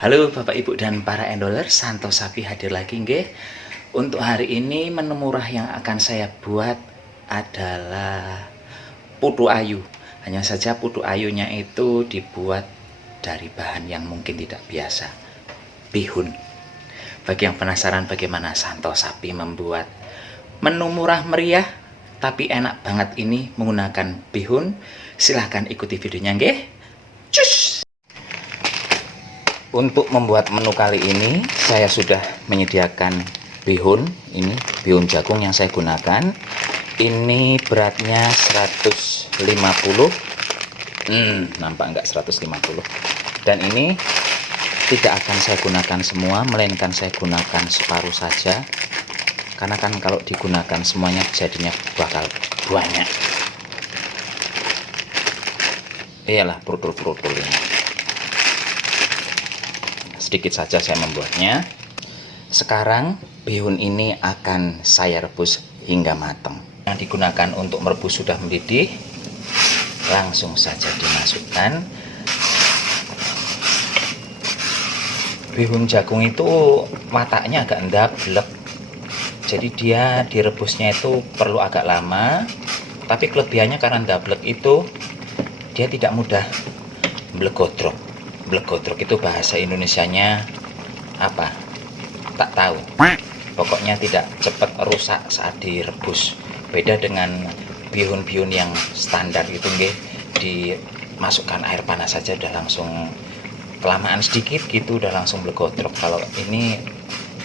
Halo Bapak Ibu dan para endoler, Santos Sapi hadir lagi nggih. Untuk hari ini menu murah yang akan saya buat adalah putu ayu. Hanya saja putu ayunya itu dibuat dari bahan yang mungkin tidak biasa, bihun. Bagi yang penasaran bagaimana Santos Sapi membuat menu murah meriah tapi enak banget ini menggunakan bihun, silahkan ikuti videonya nggih. Cus! Untuk membuat menu kali ini saya sudah menyediakan bihun. Ini bihun jagung yang saya gunakan. Ini beratnya 150. Nampak enggak 150. Dan ini tidak akan saya gunakan semua, melainkan saya gunakan separuh saja. Karena kan kalau digunakan semuanya jadinya bakal banyak. Iyalah brutul-brutul ini. Sedikit saja saya membuatnya. Sekarang bihun ini akan saya rebus hingga matang. Yang digunakan untuk merebus sudah mendidih. Langsung saja dimasukkan. Bihun jagung itu wataknya agak ndablek. Jadi dia direbusnya itu perlu agak lama. Tapi kelebihannya karena ndablek itu dia tidak mudah blegodrok. Blegodrok itu bahasa Indonesianya apa? Tak tahu. Pokoknya tidak cepat rusak saat direbus. Beda dengan bihun-bihun yang standar itu nggih, dimasukkan air panas saja udah langsung, kelamaan sedikit gitu udah langsung blegodrok. Kalau ini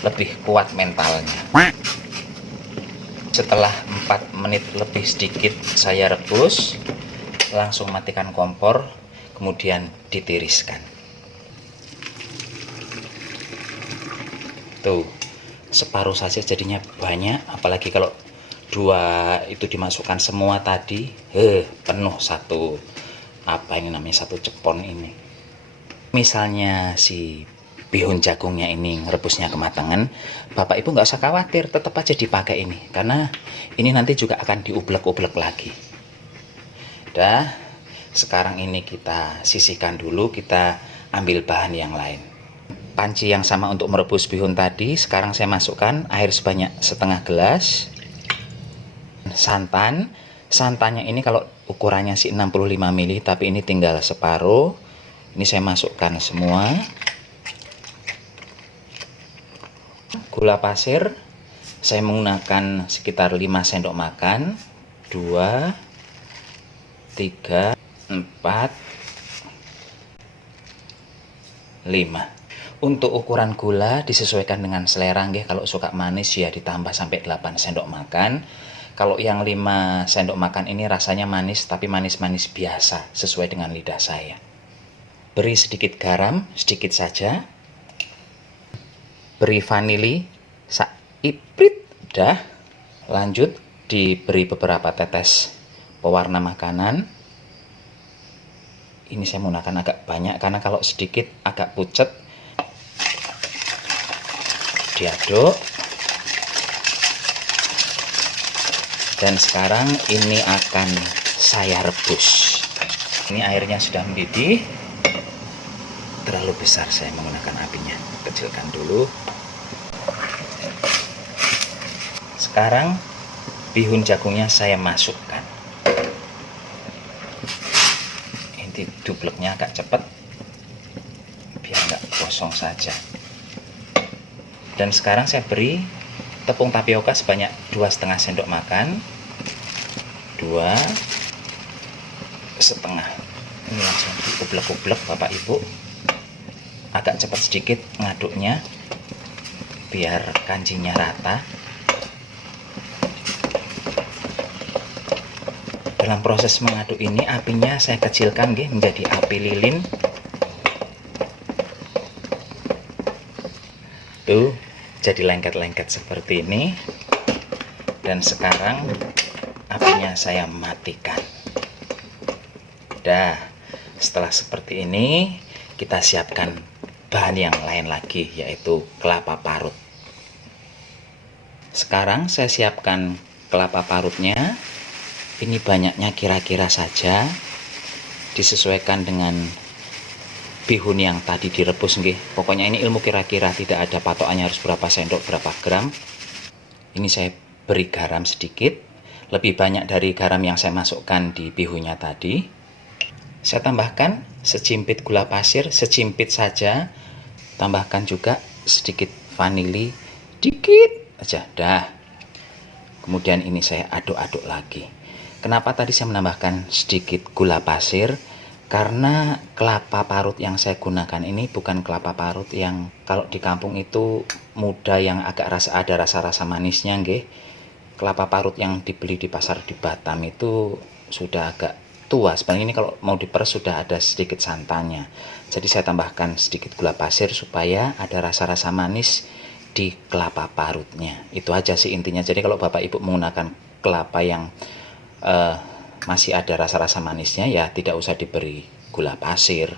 lebih kuat mentalnya. Setelah 4 menit lebih sedikit saya rebus, langsung matikan kompor, kemudian ditiriskan. Tuh, separuh saja jadinya banyak, apalagi kalau dua itu dimasukkan semua tadi, penuh satu, apa ini namanya, satu cepon ini. Misalnya si bihun jagungnya ini rebusnya kematangan, Bapak Ibu nggak usah khawatir, tetap aja dipakai ini, karena ini nanti juga akan diublek-ublek lagi. Dah, sekarang ini kita sisihkan dulu, kita ambil bahan yang lain. Panci yang sama untuk merebus bihun tadi, sekarang saya masukkan air sebanyak setengah gelas. Santannya ini kalau ukurannya sih 65 ml, tapi ini tinggal separuh. Ini saya masukkan semua. Gula pasir saya menggunakan sekitar 5 sendok makan. 2, 3, 4, 5. Untuk ukuran gula disesuaikan dengan selera nggih. Kalau suka manis ya ditambah sampai 8 sendok makan. Kalau yang 5 sendok makan ini rasanya manis, tapi manis-manis biasa sesuai dengan lidah saya. Beri sedikit garam, sedikit saja. Beri vanili saiprit, dah. Lanjut diberi beberapa tetes pewarna makanan. Ini saya menggunakan agak banyak karena kalau sedikit agak pucat. Diaduk. Dan sekarang ini akan saya rebus. Ini airnya sudah mendidih. Terlalu besar saya menggunakan apinya, kecilkan dulu. Sekarang bihun jagungnya saya masukkan. Ini dubleknya agak cepat biar nggak kosong saja. Dan sekarang saya beri tepung tapioka sebanyak 2,5 sendok makan. 2,5. Ini langsung dikublek-kublek Bapak Ibu. Agak cepat sedikit ngaduknya biar kancinya rata. Dalam proses mengaduk ini apinya saya kecilkan nggih, menjadi api lilin. Tuh, jadi lengket-lengket seperti ini. Dan sekarang apinya saya matikan. Dah, setelah seperti ini kita siapkan bahan yang lain lagi, yaitu kelapa parut. Sekarang saya siapkan kelapa parutnya. Ini banyaknya kira-kira saja, disesuaikan dengan bihun yang tadi direbus nggih. Pokoknya ini ilmu kira-kira, tidak ada patokannya harus berapa sendok berapa gram. Ini saya beri garam sedikit, lebih banyak dari garam yang saya masukkan di bihunnya tadi. Saya tambahkan sejimpit gula pasir, sejimpit saja. Tambahkan juga sedikit vanili, dikit aja dah. Kemudian ini saya aduk-aduk lagi. Kenapa tadi saya menambahkan sedikit gula pasir? Karena kelapa parut yang saya gunakan ini bukan kelapa parut yang kalau di kampung itu muda, yang agak ada rasa-rasa manisnya nggih. Kelapa parut yang dibeli di pasar di Batam itu sudah agak tua. Sebenarnya ini kalau mau diperes sudah ada sedikit santannya. Jadi saya tambahkan sedikit gula pasir supaya ada rasa-rasa manis di kelapa parutnya. Itu aja sih intinya. Jadi kalau Bapak Ibu menggunakan kelapa yang masih ada rasa-rasa manisnya, ya tidak usah diberi gula pasir.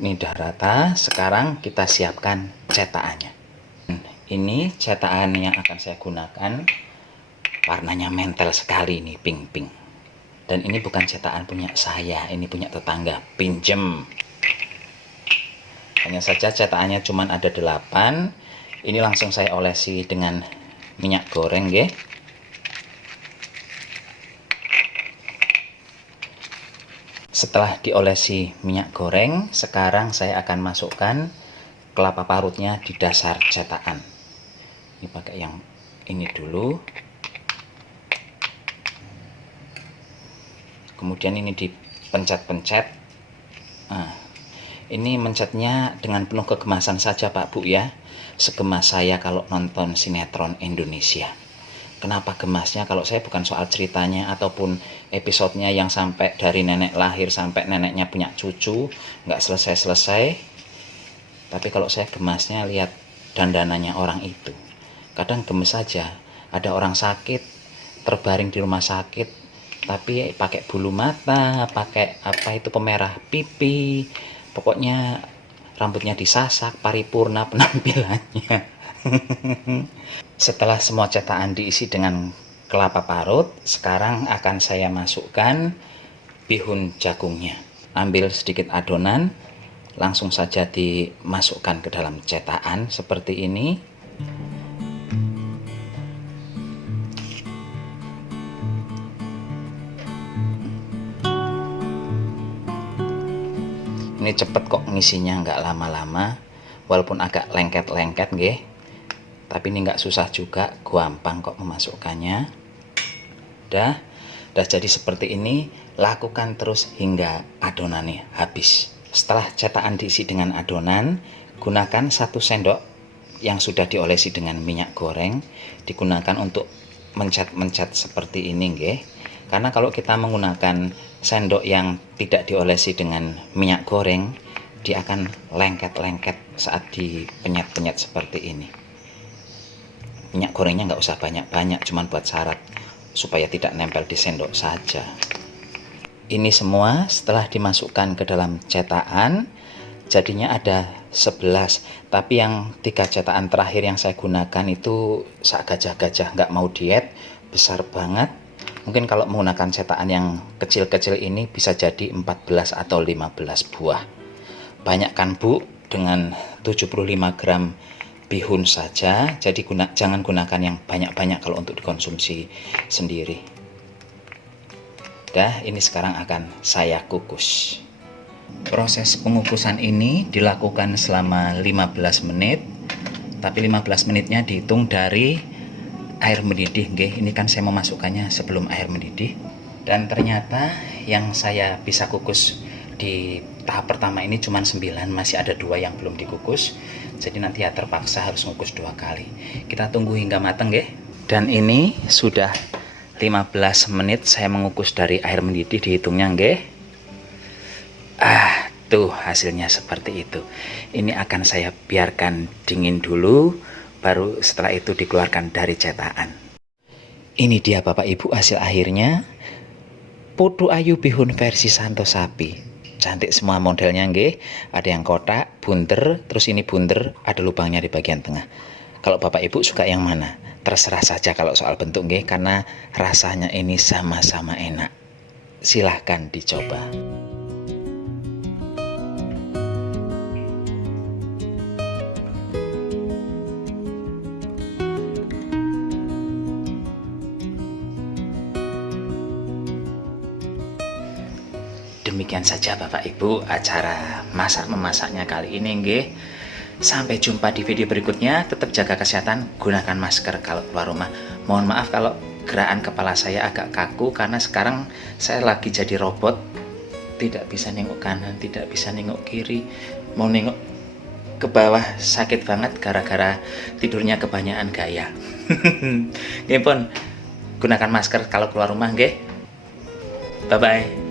Ini udah rata. Sekarang kita siapkan cetakannya. Ini cetakan yang akan saya gunakan. Warnanya mentel sekali nih, pink-pink. Dan ini bukan cetakan punya saya, ini punya tetangga, pinjem. Hanya saja cetakannya cuma ada 8. Ini langsung saya olesi dengan minyak goreng nggih. Setelah diolesi minyak goreng, sekarang saya akan masukkan kelapa parutnya di dasar cetakan. Ini pakai yang ini dulu. Kemudian ini dipencet-pencet. Nah, ini mencetnya dengan penuh kegemasan saja Pak Bu ya. Segemas saya kalau nonton sinetron Indonesia. Kenapa gemasnya? Kalau saya bukan soal ceritanya ataupun episodenya yang sampai dari nenek lahir sampai neneknya punya cucu, nggak selesai-selesai. Tapi kalau saya gemasnya lihat dandanannya orang itu. Kadang gemes saja, ada orang sakit, terbaring di rumah sakit, tapi pakai bulu mata, pakai apa itu pemerah pipi, pokoknya rambutnya disasak, paripurna penampilannya. Setelah semua cetakan diisi dengan kelapa parut, sekarang akan saya masukkan bihun jagungnya. Ambil sedikit adonan, langsung saja dimasukkan ke dalam cetakan seperti ini. Ini cepet kok ngisinya, nggak lama-lama, walaupun agak lengket-lengket nggih. Tapi ini nggak susah juga, gampang kok memasukkannya. Udah jadi seperti ini, lakukan terus hingga adonannya habis. Setelah cetakan diisi dengan adonan, gunakan 1 sendok yang sudah diolesi dengan minyak goreng, digunakan untuk mencet-mencet seperti ini nggih. Karena kalau kita menggunakan sendok yang tidak diolesi dengan minyak goreng, dia akan lengket-lengket saat dipenyet-penyet seperti ini. Minyak gorengnya nggak usah banyak-banyak, cuman buat syarat supaya tidak nempel di sendok saja. Ini semua setelah dimasukkan ke dalam cetakan, jadinya ada 11. Tapi yang 3 cetakan terakhir yang saya gunakan itu sak gajah-gajah, nggak mau diet, besar banget. Mungkin kalau menggunakan cetakan yang kecil-kecil ini bisa jadi 14 atau 15 buah. Banyak kan Bu, dengan 75 gram bihun saja. Jadi jangan gunakan yang banyak-banyak kalau untuk dikonsumsi sendiri. Ini sekarang akan saya kukus. Proses pengukusan ini dilakukan selama 15 menit. Tapi 15 menitnya dihitung dari air mendidih nggih. Ini kan saya memasukkannya sebelum air mendidih. Dan ternyata yang saya bisa kukus di tahap pertama ini cuma 9, masih ada 2 yang belum dikukus. Jadi nanti ya terpaksa harus ngukus 2 kali. Kita tunggu hingga matang nggih. Dan ini sudah 15 menit saya mengukus dari air mendidih, dihitungnya nggih. Tuh hasilnya seperti itu. Ini akan saya biarkan dingin dulu, baru setelah itu dikeluarkan dari cetakan. Ini dia Bapak Ibu hasil akhirnya. Putu ayu bihun versi Santo Sapi. Cantik semua modelnya nggih. Ada yang kotak, bunder, terus ini bunder, ada lubangnya di bagian tengah. Kalau Bapak Ibu suka yang mana? Terserah saja kalau soal bentuk nggih, karena rasanya ini sama-sama enak. Silahkan dicoba. demikian saja Bapak Ibu acara masak-memasaknya kali ini nggih. Sampai jumpa di video berikutnya. Tetap jaga kesehatan, gunakan masker kalau keluar rumah. Mohon maaf kalau gerakan kepala saya agak kaku karena sekarang saya lagi jadi robot. Tidak bisa nengok kanan, tidak bisa nengok kiri. Mau nengok ke bawah sakit banget gara-gara tidurnya kebanyakan gaya. Nggih pun, gunakan masker kalau keluar rumah nggih. Bye bye.